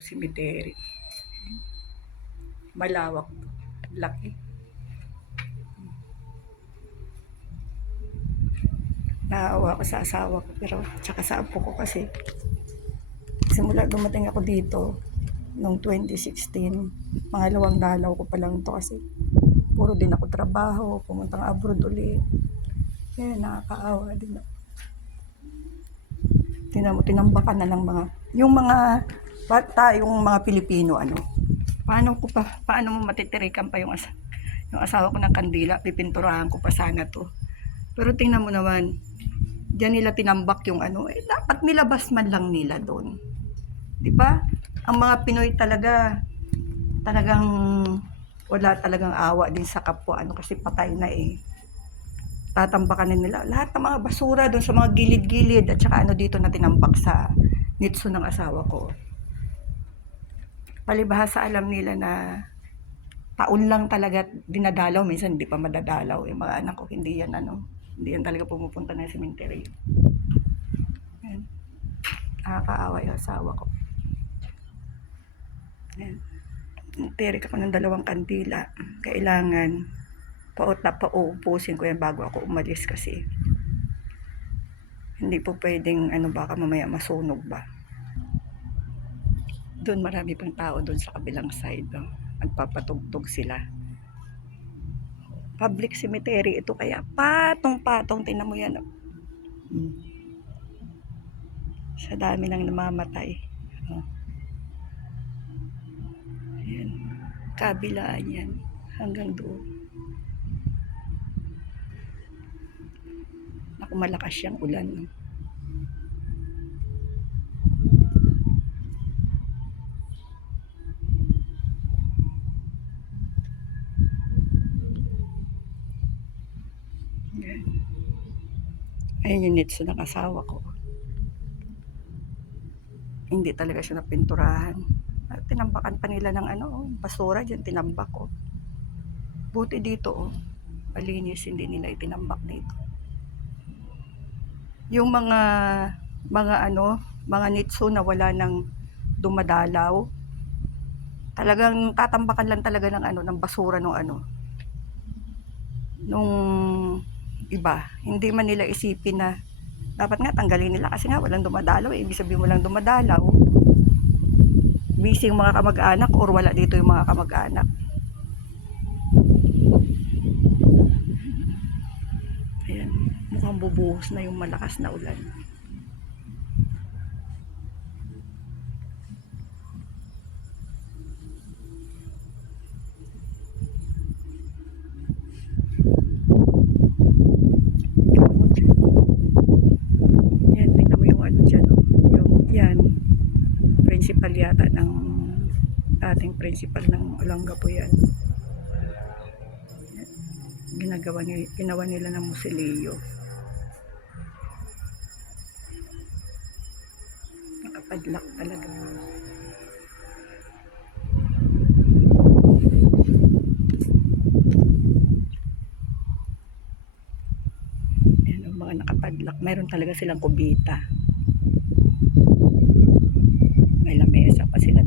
Cemetery. Malawak. Laki. Naawa ko sa asawa ko pero tsaka sa apo ko kasi simula dumating ako dito noong 2016, pangalawang dalaw ko pa lang to kasi puro din ako trabaho, pumuntang abroad ulit. Kaya nakakaawa din ako. Tinambakan na ng mga, yung mga tayong mga Pilipino, paano mo matitirikan pa yung asawa ko ng kandila, pipinturahan ko pa sana to. Pero tingnan mo naman, diyan nila tinambak yung dapat nilabas man lang nila doon. 'Di ba? Ang mga Pinoy talagang wala talagang awa din sa kapwa kasi patay na eh. Tatambakan na nila lahat ng mga basura doon sa mga gilid-gilid at saka dito na tinambak sa nitso ng asawa ko. Palibhasa alam nila na taon lang talaga dinadalaw, minsan hindi pa madadalaw yung mga anak ko, hindi yan talaga pumupunta ng cemetery. Yan. Nakakaawa yung asawa ko. Yan. Tirik ako ng 2 kandila. Kailangan paupusin ko yan bago ako umalis kasi hindi po pwedeng baka mamaya masunog ba. Doon marami pang tao doon sa kabilang side. Nagpapatugtog sila. Public cemetery ito kaya patong-patong, tingnan mo yan. Sa dami nang namamatay. Ayan. Kabilaan yan. Hanggang doon. Naku, malakas siyang ulan. Ayan yung nitso ng asawa ko. Hindi talaga siya napinturahan. Tinambakan pa nila ng basura dyan, tinambak ko. Buti dito malinis, hindi nila itinambak dito. Yung mga nitso na wala nang dumadalaw, talagang tatambakan lang talaga ng basura nung iba. Hindi man nila isipin na dapat nga tanggalin nila kasi nga walang dumadalaw. Ibig sabihin walang dumadalaw, busy yung mga kamag-anak or wala dito yung mga kamag-anak. Ayan, mukhang bubuhos na yung malakas na ulan. Yan, tingnan mo yung dyan. Yan, principal yata ng dating principal ng Olongapo yan. Ginawa nila ng musilyo. Nakapadlock talaga. Yan ang mga nakapadlock. Mayroon talaga silang kubita. May lamesa pa sila